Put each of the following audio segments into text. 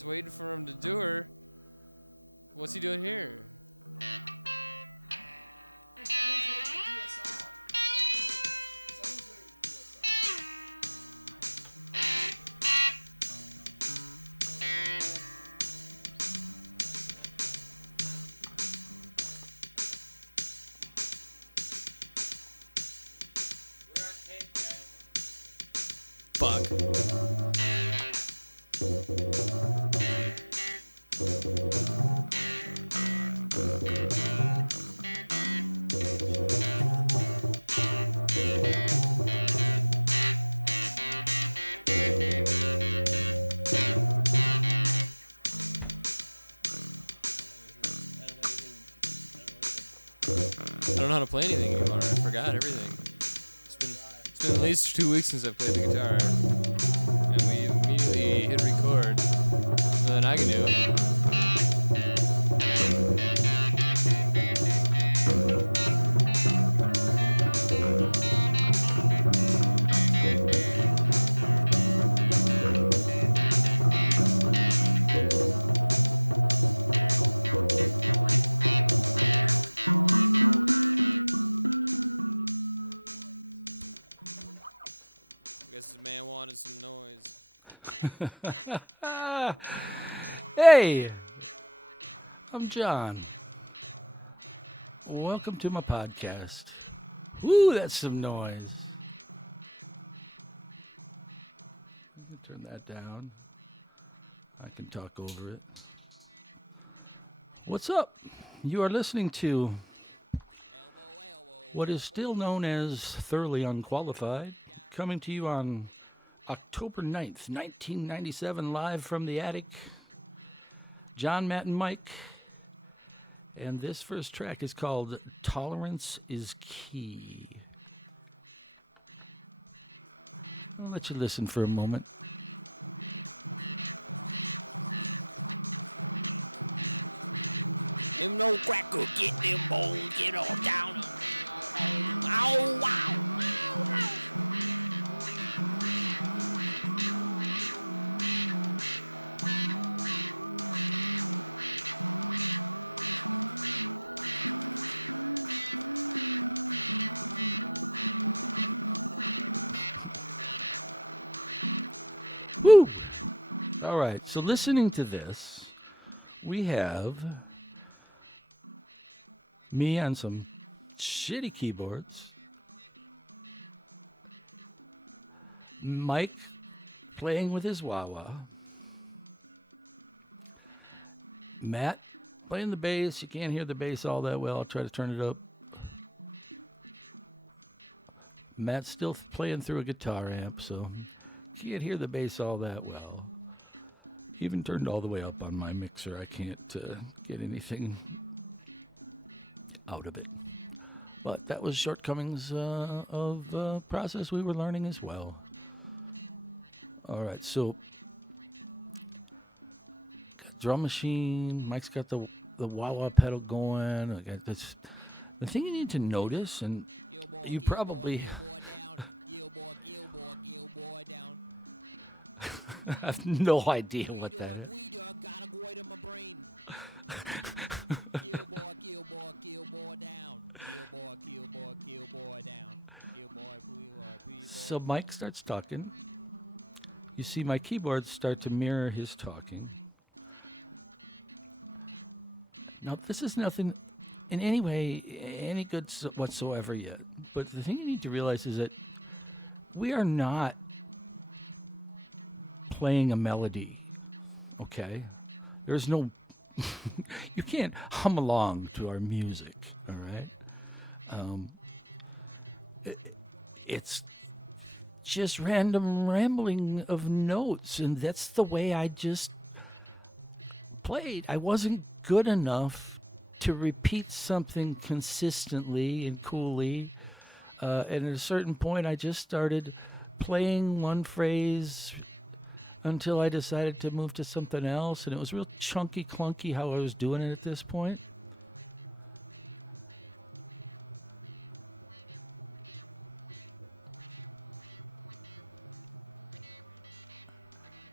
He's waiting for him to do her. What's he doing here? Fuck. I don't know how to play anything anymore. I forgot everything. It's been at least 2 weeks since I played the guitar. And we immediately hit record. Nothing I can do. I guess this man wanted some noise. Hey, I'm John. Welcome to my podcast. Woo, that's some noise. Turn that down. I can talk over it. What's up? You are listening to what is still known as Thoroughly Unqualified, coming to you on October 9th, 1997, live from the attic. John, Matt, and Mike. And this first track is called Tolerance is Key. I'll let you listen for a moment. Them no cracker, get them bones, get all down. Ow, wow. Woo! All right, so listening to this, we have me on some shitty keyboards, Mike playing with his wah-wah, Matt playing the bass. You can't hear the bass all that well. I'll try to turn it up. Matt's still playing through a guitar amp, so you can't hear the bass all that well. Even turned all the way up on my mixer. I can't get anything out of it. But that was shortcomings of process we were learning as well. All right, so got drum machine. Mike's got the wah-wah pedal going. I got this. The thing you need to notice, and you probably I have no idea what that is. So Mike starts talking. You see my keyboard start to mirror his talking. Now, this is nothing in any way, any good whatsoever yet. But the thing you need to realize is that we are not playing a melody, okay? There's no... you can't hum along to our music, all right? It's just random rambling of notes, and that's the way I just played. I wasn't good enough to repeat something consistently and coolly, and at a certain point I just started playing one phrase until I decided to move to something else, and it was real chunky clunky how I was doing it at this point.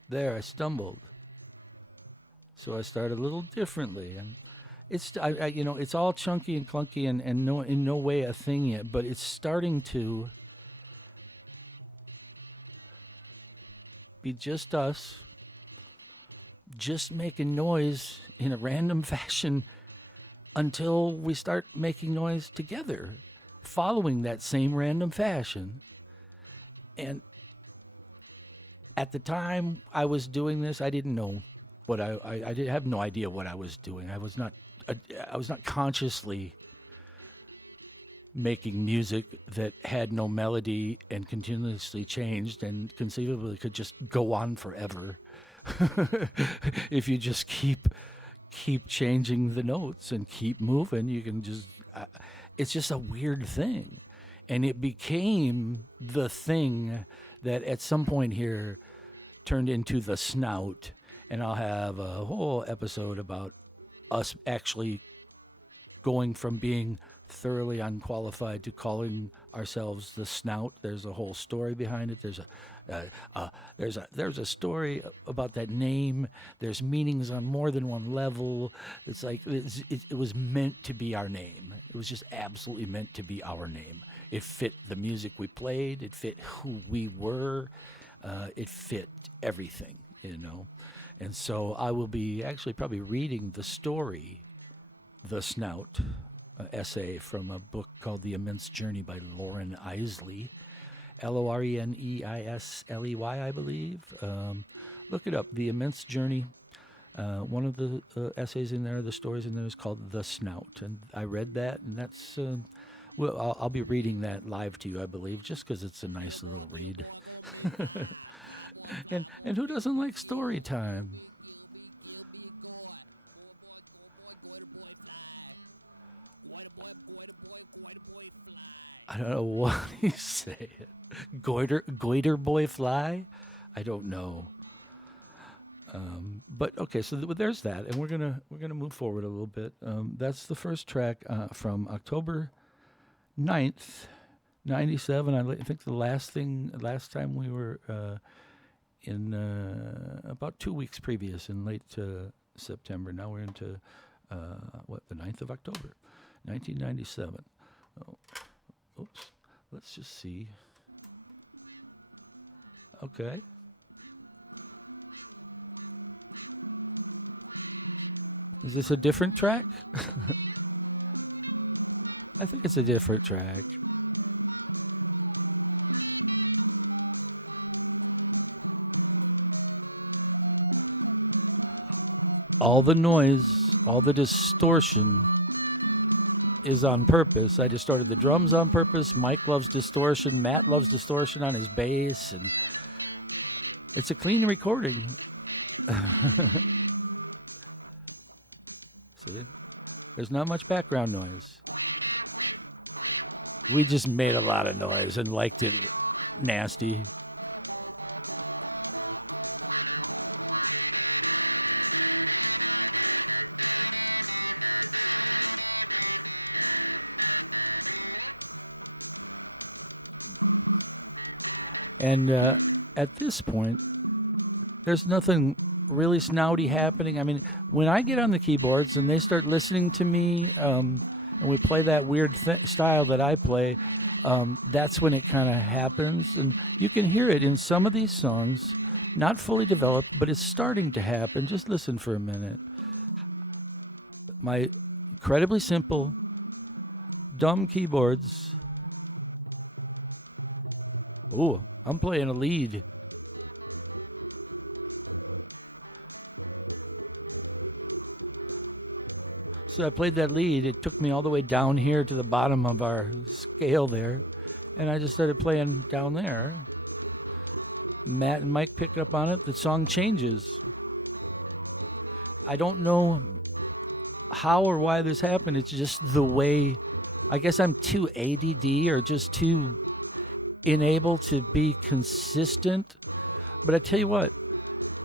There, I stumbled. So I started a little differently, and it's all chunky and clunky and no in no way a thing yet, but it's starting to be just us, just making noise in a random fashion until we start making noise together, following that same random fashion. And at the time I was doing this, I didn't know what I did have no idea what I was doing. I was not consciously making music that had no melody and continuously changed and conceivably could just go on forever. If you just keep changing the notes and keep moving, you can just it's just a weird thing. And it became the thing that at some point here turned into the Snout, and I'll have a whole episode about us actually going from being thoroughly unqualified to calling ourselves the Snout. There's a whole story behind it. There's a story about that name. There's meanings on more than one level. It's like it was meant to be our name. It was just absolutely meant to be our name. It fit the music we played. It fit who we were. It fit everything, And so I will be actually probably reading the story, The Snout, essay from a book called The Immense Journey by Lauren Isley. Loreneisleyi, I believe. Look it up, The Immense Journey. One of the essays in there, the stories in there, is called The Snout. And I read that, and that's... I'll be reading that live to you, I believe, just because it's a nice little read. and who doesn't like story time? I don't know what he's saying. Goiter boy fly? I don't know. But okay, so there's that, and we're gonna move forward a little bit. That's the first track from October 9th, 97. I think the last time we were in about 2 weeks previous, in late September. Now we're into the 9th of October, 1997. Oh, oops. Let's just see. Okay. Is this a different track? I think it's a different track. All the noise, all the distortion is on purpose. I distorted the drums on purpose. Mike loves distortion. Matt loves distortion on his bass. And it's a clean recording. See? There's not much background noise. We just made a lot of noise and liked it nasty. And at this point, there's nothing really snouty happening. I mean, when I get on the keyboards and they start listening to me, and we play that weird style that I play, that's when it kind of happens. And you can hear it in some of these songs, not fully developed, but it's starting to happen. Just listen for a minute. My incredibly simple, dumb keyboards. Ooh, I'm playing a lead. So I played that lead. It took me all the way down here to the bottom of our scale there. And I just started playing down there. Matt and Mike picked up on it. The song changes. I don't know how or why this happened. It's just the way, I guess I'm too ADD or just too unable to be consistent. But I tell you what,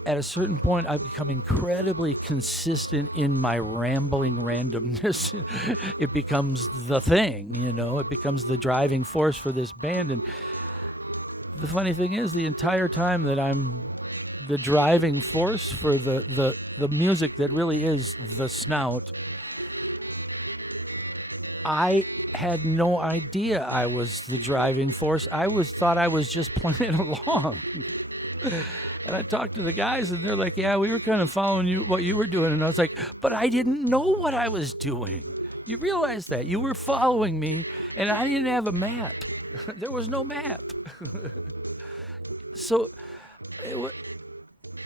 at a certain point, I've become incredibly consistent in my rambling randomness. It becomes the thing, it becomes the driving force for this band. And the funny thing is, the entire time that I'm the driving force for the music that really is the Snout. I had no idea I was the driving force. Thought I was just playing along. And I talked to the guys, and they're like, "Yeah, we were kind of following what you were doing." And I was like, "But I didn't know what I was doing. You realize that you were following me, and I didn't have a map. There was no map." So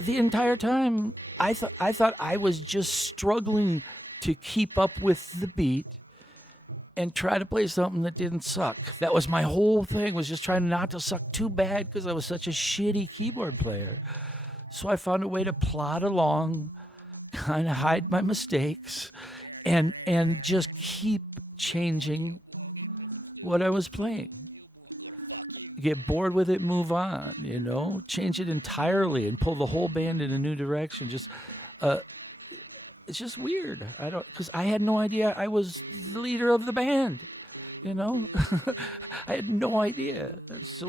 the entire time, I thought I was just struggling to keep up with the beat and try to play something that didn't suck. That was my whole thing, was just trying not to suck too bad because I was such a shitty keyboard player. So I found a way to plod along, kind of hide my mistakes, and just keep changing what I was playing. Get bored with it, move on, change it entirely and pull the whole band in a new direction. It's just weird. Because I had no idea I was the leader of the band, I had no idea. So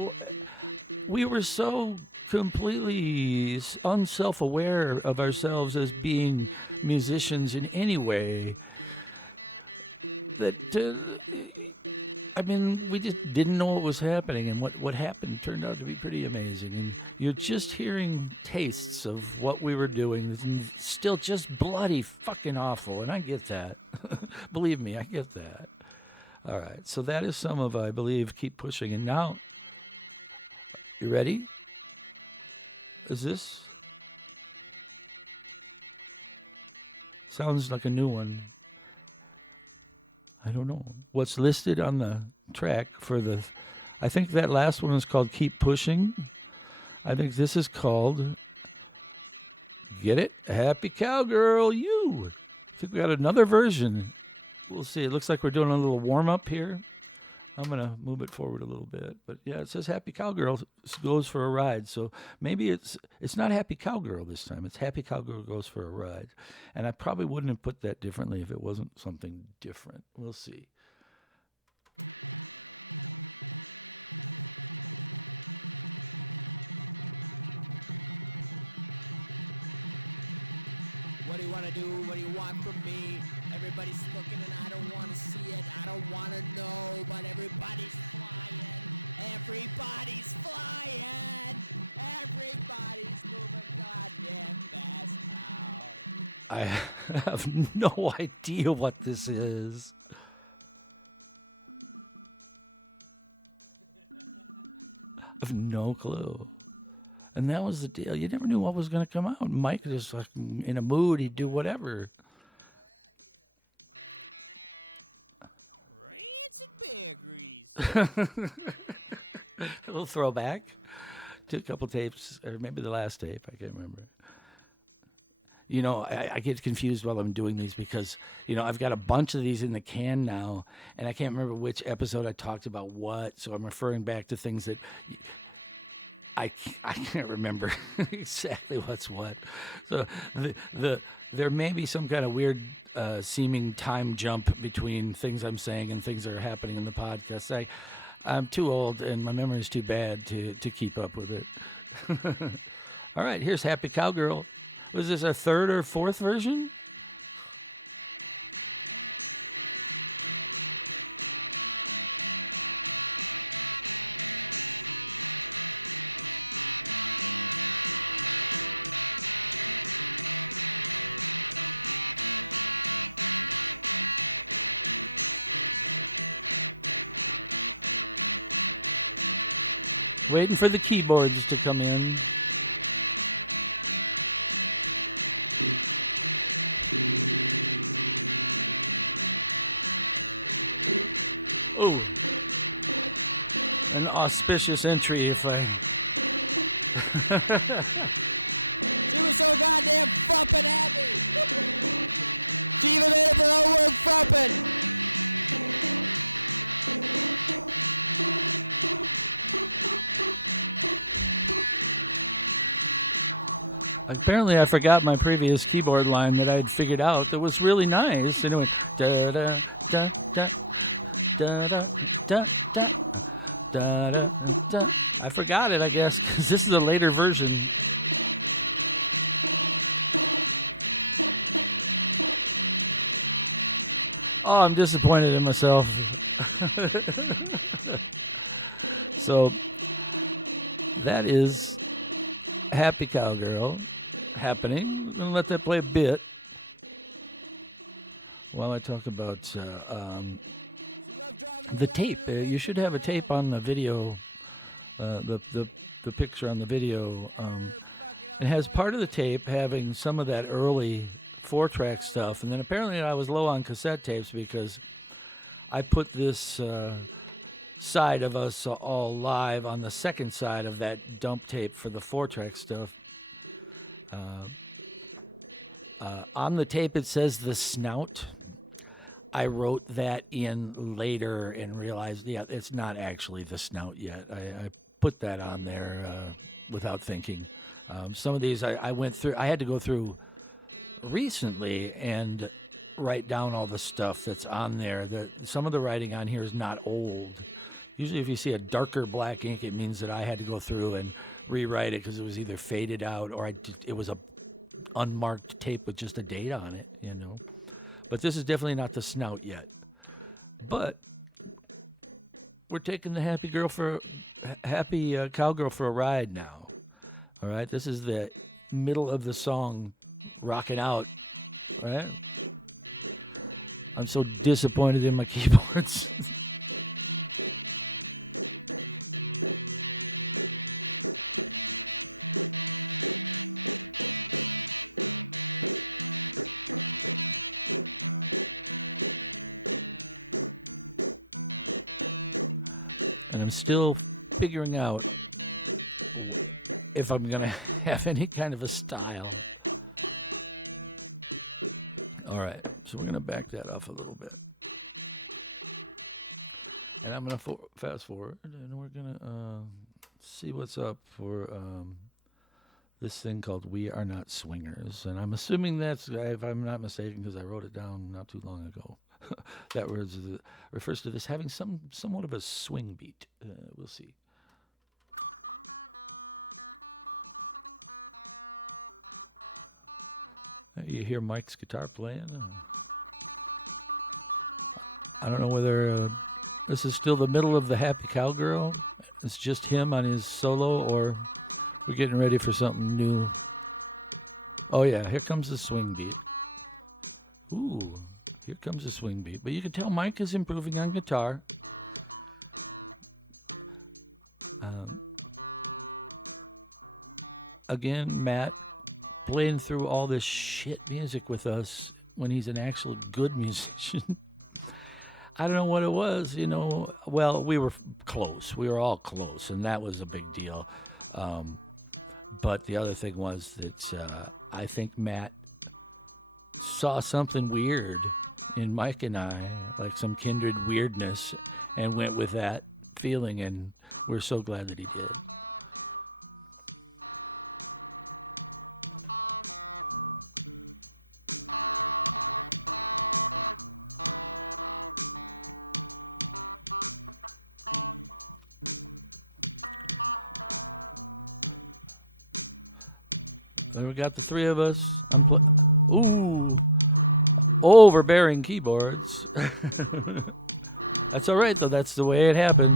we were so completely unself-aware of ourselves as being musicians in any way that, we just didn't know what was happening, and what happened turned out to be pretty amazing. And you're just hearing tastes of what we were doing, and still just bloody fucking awful, and I get that. Believe me, I get that. All right, so that is some of, I believe, Keep Pushing. And now, you ready? Is this? Sounds like a new one. I don't know. What's listed on the track for I think that last one is called Keep Pushing. I think this is called, get it? Happy Cowgirl, you. I think we got another version. We'll see. It looks like we're doing a little warm-up here. I'm going to move it forward a little bit. But yeah, it says Happy Cowgirl goes for a ride. So maybe it's not Happy Cowgirl this time. It's Happy Cowgirl goes for a ride. And I probably wouldn't have put that differently if it wasn't something different. We'll see. What do you want to do? What do you want from me? Everybody's looking and I don't want to see it. I don't want to know, but everybody's flying. Everybody's flying. Everybody's moving goddamn fast now. I have no idea what this is. I have no clue. And that was the deal. You never knew what was going to come out. Mike was like in a mood. He'd do whatever. Rancid bear grease. A little throwback to a couple tapes, or maybe the last tape. I can't remember. I get confused while I'm doing these because, I've got a bunch of these in the can now, and I can't remember which episode I talked about what, so I'm referring back to things that I can't remember exactly what's what. So there may be some kind of weird seeming time jump between things I'm saying and things that are happening in the podcast. I'm too old and my memory's too bad to keep up with it. All right, here's Happy Cowgirl. Was this our third or fourth version? Waiting for the keyboards to come in. Oh, an auspicious entry if She was so goddamn frumpin' happy. She even made up her own word, frumpin'. Apparently I forgot my previous keyboard line that I'd figured out that was really nice, and it was da da da da da da da da da. I forgot it, I guess, because this is a later version. Oh, I'm disappointed in myself. So that is Happy Cowgirl happening. I'm going to let that play a bit while I talk about the tape. You should have a tape on the video, the picture on the video. It has part of the tape having some of that early 4-track stuff, and then apparently I was low on cassette tapes because I put this side of us all live on the second side of that dump tape for the 4-track stuff. On the tape it says the Snout. I wrote that in later and realized, yeah, it's not actually the Snout yet. I put that on there without thinking. Some of these I went through. I had to go through recently and write down all the stuff that's on there. Some of the writing on here is not old. Usually if you see a darker black ink, it means that I had to go through and rewrite it because it was either faded out or it was a unmarked tape with just a date on it, you know. But this is definitely not the Snout yet. But we're taking the Happy Cowgirl for a ride now. All right, this is the middle of the song, rocking out. Right? I'm so disappointed in my keyboards. And I'm still figuring out if I'm gonna have any kind of a style. All right, so we're gonna back that off a little bit, and I'm gonna fast forward, and we're gonna see what's up for this thing called "We Are Not Swingers," and I'm assuming that's, if I'm not mistaken, because I wrote it down not too long ago. That refers to this having somewhat of a swing beat. We'll see. You hear Mike's guitar playing. I don't know whether this is still the middle of the Happy Cowgirl. It's just him on his solo, or we're getting ready for something new. Oh yeah, here comes the swing beat. Ooh, here comes the swing beat. But you can tell Mike is improving on guitar. Again, Matt playing through all this shit music with us when he's an actual good musician. I don't know what it was, you know. Well, we were close. We were all close, and that was a big deal. But the other thing was that I think Matt saw something weird in Mike and I, like some kindred weirdness, and went with that feeling, and we're so glad that he did. We got the three of us. Ooh, overbearing keyboards. That's all right, though. That's the way it happened.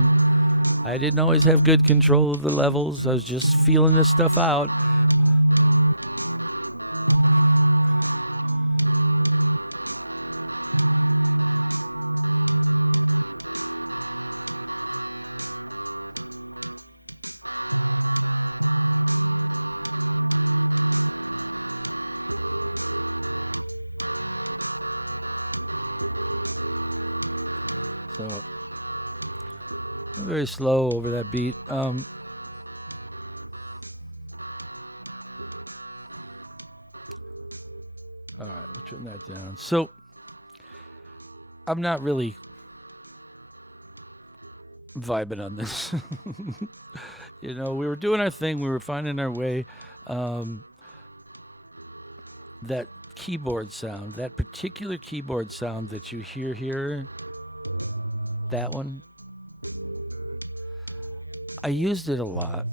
I didn't always have good control of the levels. I was just feeling this stuff out. Very slow over that beat. Turn that down. So I'm not really vibing on this. You know, we were doing our thing. We were finding our way. That keyboard sound, that particular keyboard sound that you hear here, that one. I used it a lot,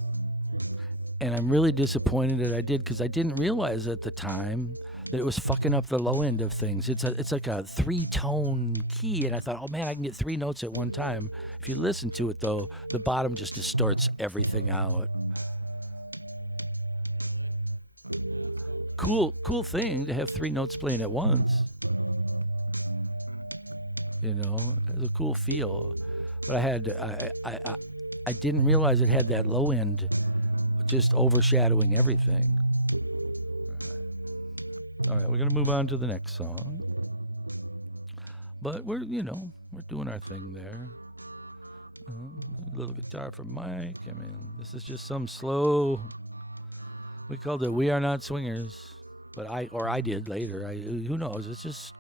and I'm really disappointed that I did, because I didn't realize at the time that it was fucking up the low end of things. It's like a 3-tone key, and I thought, oh man, I can get 3 notes at one time. If you listen to it though, the bottom just distorts everything out. Cool thing to have 3 notes playing at once. You know, it's a cool feel. But I didn't realize it had that low end just overshadowing everything. All right, we're gonna move on to the next song. But we're doing our thing there. A little guitar from Mike. I mean, this is just some slow. We called it "We Are Not Swingers," but I did later. Who knows? It's just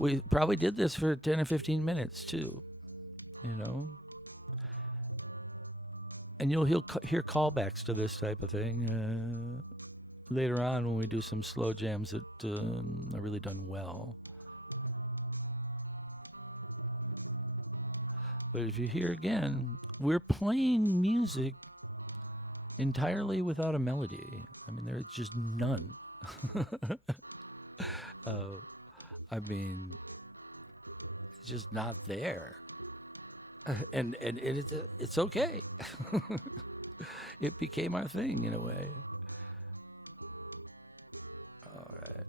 we probably did this for 10 or 15 minutes too. You know. And you'll hear callbacks to this type of thing later on when we do some slow jams that are really done well. But if you hear again, we're playing music entirely without a melody. I mean, there's just none. I mean, it's just not there. And it's okay. It became our thing in a way. All right.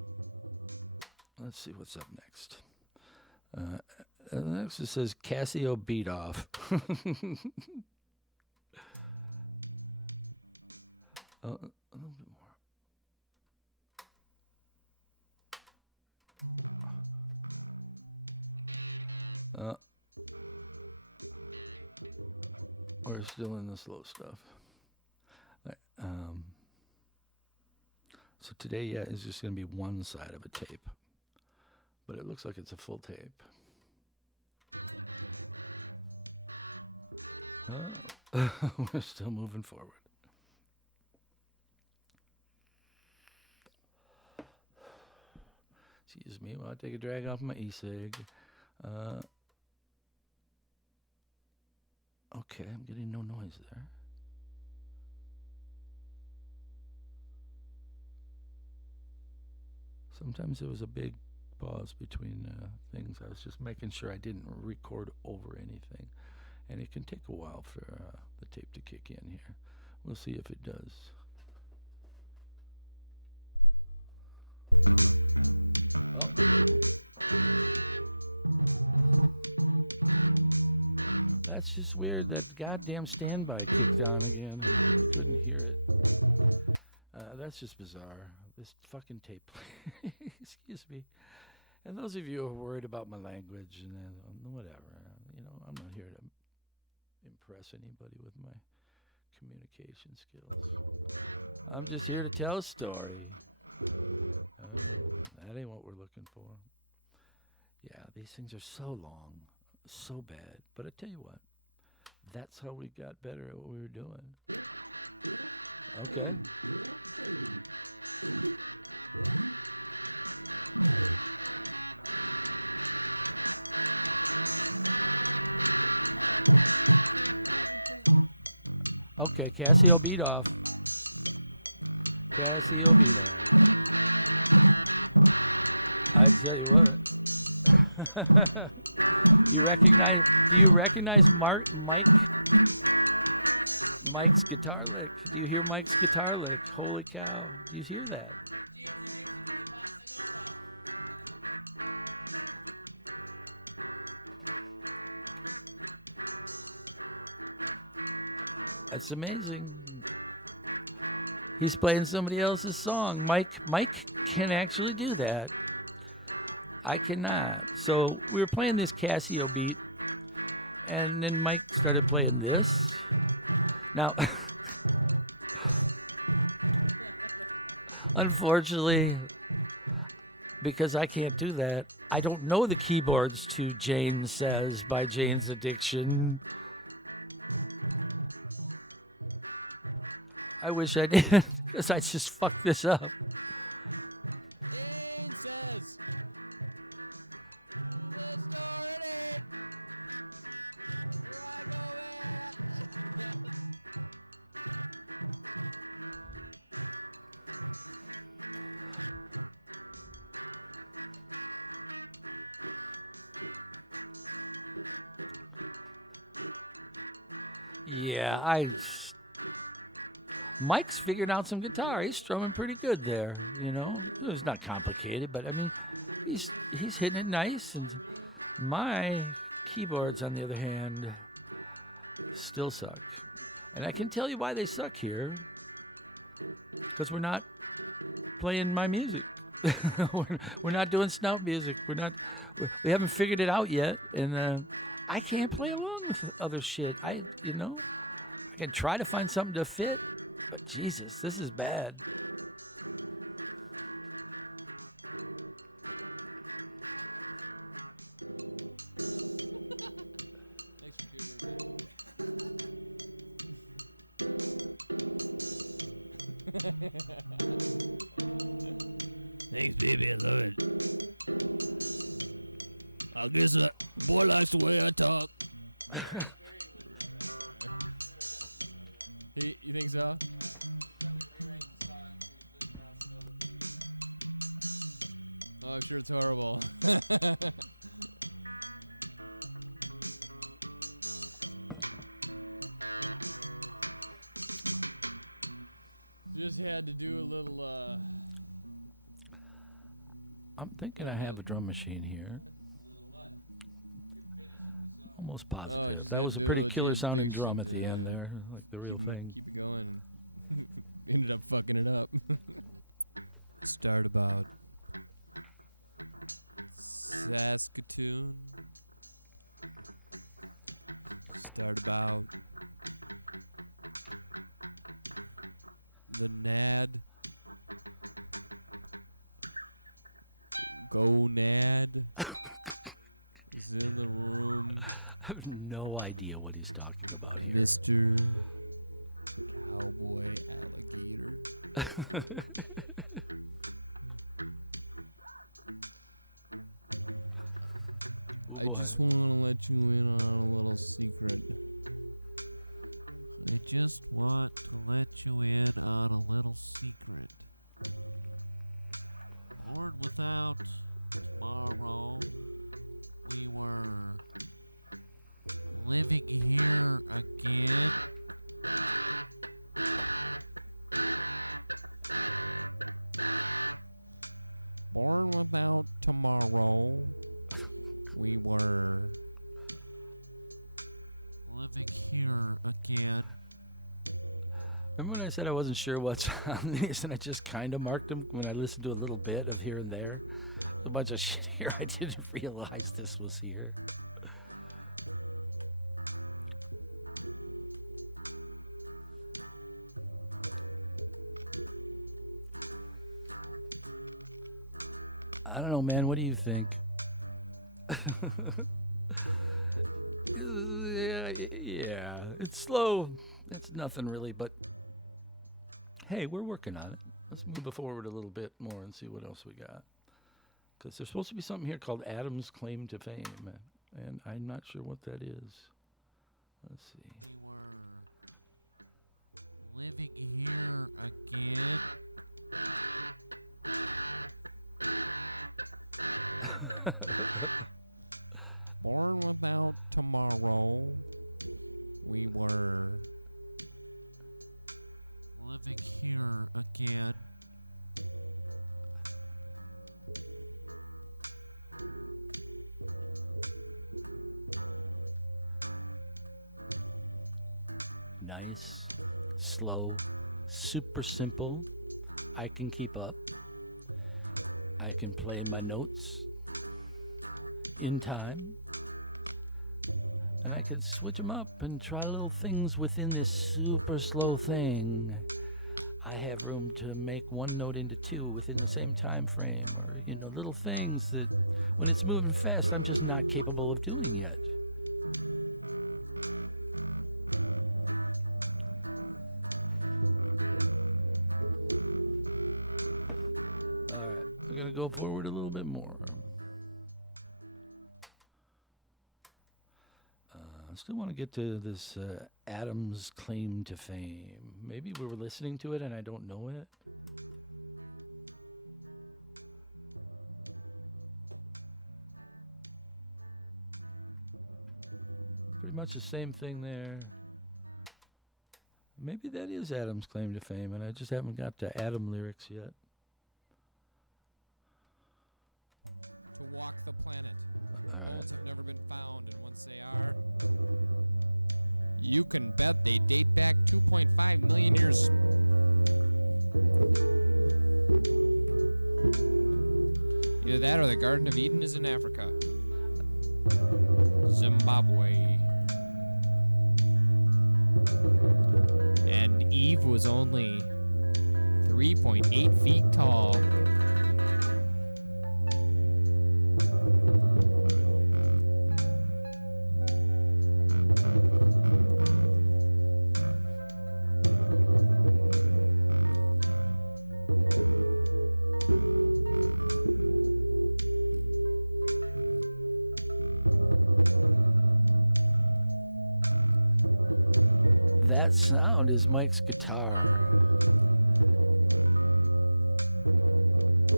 Let's see what's up next. Next it says Casio beat off. A little bit more. We're still in the slow stuff. So today, is just going to be one side of a tape. But it looks like it's a full tape. We're still moving forward. Excuse me while I take a drag off my e-cig. Okay, I'm getting no noise there. Sometimes there was a big pause between things. I was just making sure I didn't record over anything. And it can take a while for the tape to kick in here. We'll see if it does. That's just weird. That goddamn standby kicked on again. Couldn't hear it. That's just bizarre. This fucking tape. Excuse me. And those of you who are worried about my language and whatever, I'm not here to impress anybody with my communication skills. I'm just here to tell a story. That ain't what we're looking for. Yeah, these things are so long, so bad. But I tell you what, that's how we got better at what we were doing. Okay. Okay, Casio beat off. Casio. I tell you what. Do you recognize Mike's guitar lick? Do you hear Mike's guitar lick? Holy cow. Do you hear that? That's amazing. He's playing somebody else's song. Mike can actually do that. I cannot. So we were playing this Casio beat, and then Mike started playing this. Now, unfortunately, because I can't do that, I don't know the keyboards to Jane Says by Jane's Addiction. I wish I did, because I just fucked this up. Jane says, the story, where I go Yeah, Mike's figured out some guitar. He's strumming pretty good there. You know, it's not complicated, but I mean, he's hitting it nice. And my keyboards, on the other hand, still suck. And I can tell you why they suck here. Because we're not playing my music. we're not doing Snout music. We haven't figured it out yet. And I can't play along with other shit. I can try to find something to fit. But Jesus, this is bad. Thanks for humor Thanks, baby. I love it. I guess the boy likes the way I talk. You think so? Oh, I'm sure it's horrible. Just had to do a little, I'm thinking I have a drum machine here. Almost positive. Oh, just that had was to a do pretty little killer James sounding Dixon drum at the to end there, like the real thing. keep it going, and ended up fucking it up. Start about Saskatoon. Start about the Nad. Go Nad is in the room. I have no idea what he's talking about here. Mr. Cowboy Alligator. I just want to let you in on a little secret. I just want to let you in on a little secret. Born without tomorrow, we were living here again. Born without tomorrow, we were Living here again. Remember when I said I wasn't sure what's on these, and I just kind of marked them when I listened to a little bit of here and there? A bunch of shit here I didn't realize this was here. I don't know, man. What do you think? Yeah, it's slow. It's nothing really, but hey, we're working on it. Let's move it forward a little bit more and see what else we got. Because there's supposed to be something here called Adam's Claim to Fame, and I'm not sure what that is. Let's see. We were living here again. born without tomorrow, we were living here again. Nice, slow, super simple. I can keep up. I can play my notes in time. And I could switch them up and try little things within this super slow thing. I have room to make one note into two within the same time frame. Or, little things that when it's moving fast, I'm just not capable of doing yet. I'm going to go forward a little bit more. I still want to get to this Adam's Claim to Fame. Maybe we were listening to it and I don't know it. much the same thing there. Maybe that is Adam's claim to fame, and I just haven't got to Adam lyrics yet. To walk the planet. Bones have never been found, and once they are, you can bet they date back 2.5 million years. Either that or the Garden of Eden is in Africa. Zimbabwe. And Eve was only 3.8 feet tall. That sound is Mike's guitar.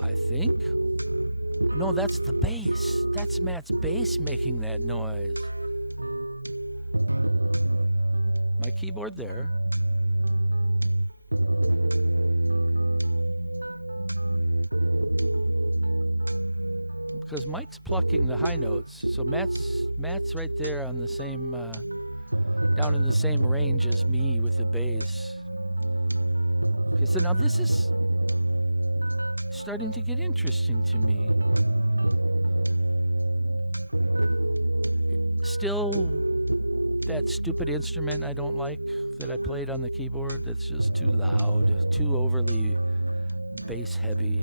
I think. No, that's the bass. That's Matt's bass making that noise. My keyboard there. Because Mike's plucking the high notes, so Matt's right there on the same, down in the same range as me with the bass. Okay, so now this is starting to get interesting to me. Still, that stupid instrument I don't like that I played on the keyboard. That's just too loud, too overly bass heavy.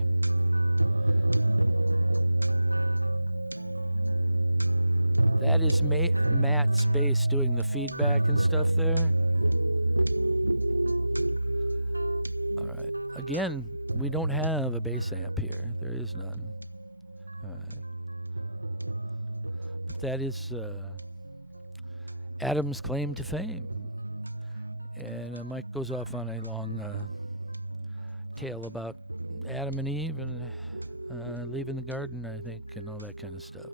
That is Matt's bass doing the feedback and stuff there. All right. Again, we don't have a bass amp here. There is none. All right. That is Adam's claim to fame. And Mike goes off on a long tale about Adam and Eve and leaving the garden, I think, and all that kind of stuff.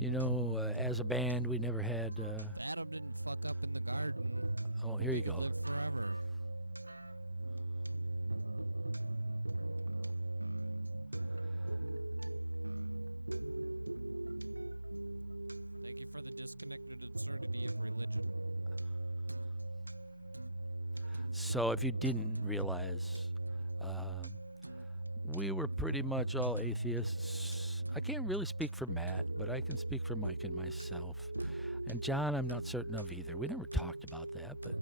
You know, as a band, we never had... Adam didn't fuck up in the garden. Oh, here you go. We could live forever. Thank you for the disconnected absurdity of religion. So if you didn't realize, we were pretty much all atheists. I can't really speak for Matt, but I can speak for Mike and myself. And John, I'm not certain of either. We never talked about that, but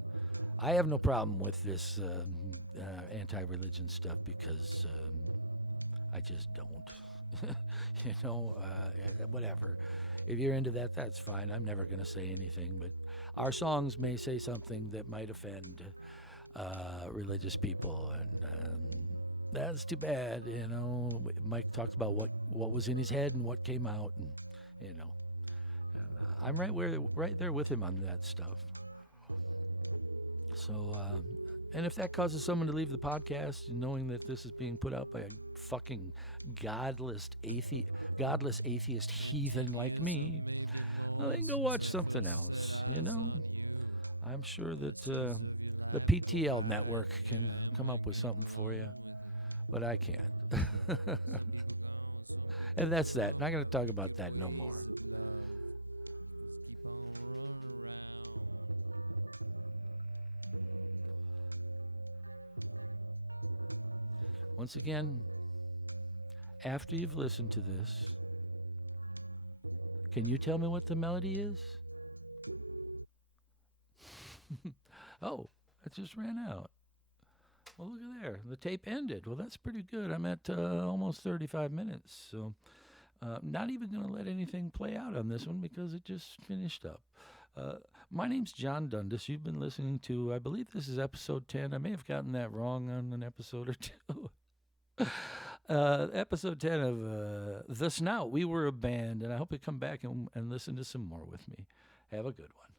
I have no problem with this anti-religion stuff because I just don't. You know, whatever. If you're into that, that's fine. I'm never going to say anything, but our songs may say something that might offend religious people, and that's too bad, you know. Mike talked about what was in his head and what came out, and you know, I'm right there with him on that stuff. So, and if that causes someone to leave the podcast, knowing that this is being put out by a fucking godless atheist heathen like me, they can go watch something else. You know? I'm sure that the PTL network can come up with something for you. But I can't. Some people gone, some people And that's that. gone. Not going to talk about that no more. Ways of love. Just keep on running around. Once again, after you've listened to this, can you tell me what the melody is? Oh, it just ran out. Well, look at there. The tape ended. Well, that's pretty good. I'm at almost 35 minutes. So not even going to let anything play out on this one because it just finished up. My name's John Dundas. You've been listening to, I believe this is episode 10. I may have gotten that wrong on an episode or two. Episode 10 of The Snout. We were a band, and I hope you come back and listen to some more with me. Have a good one.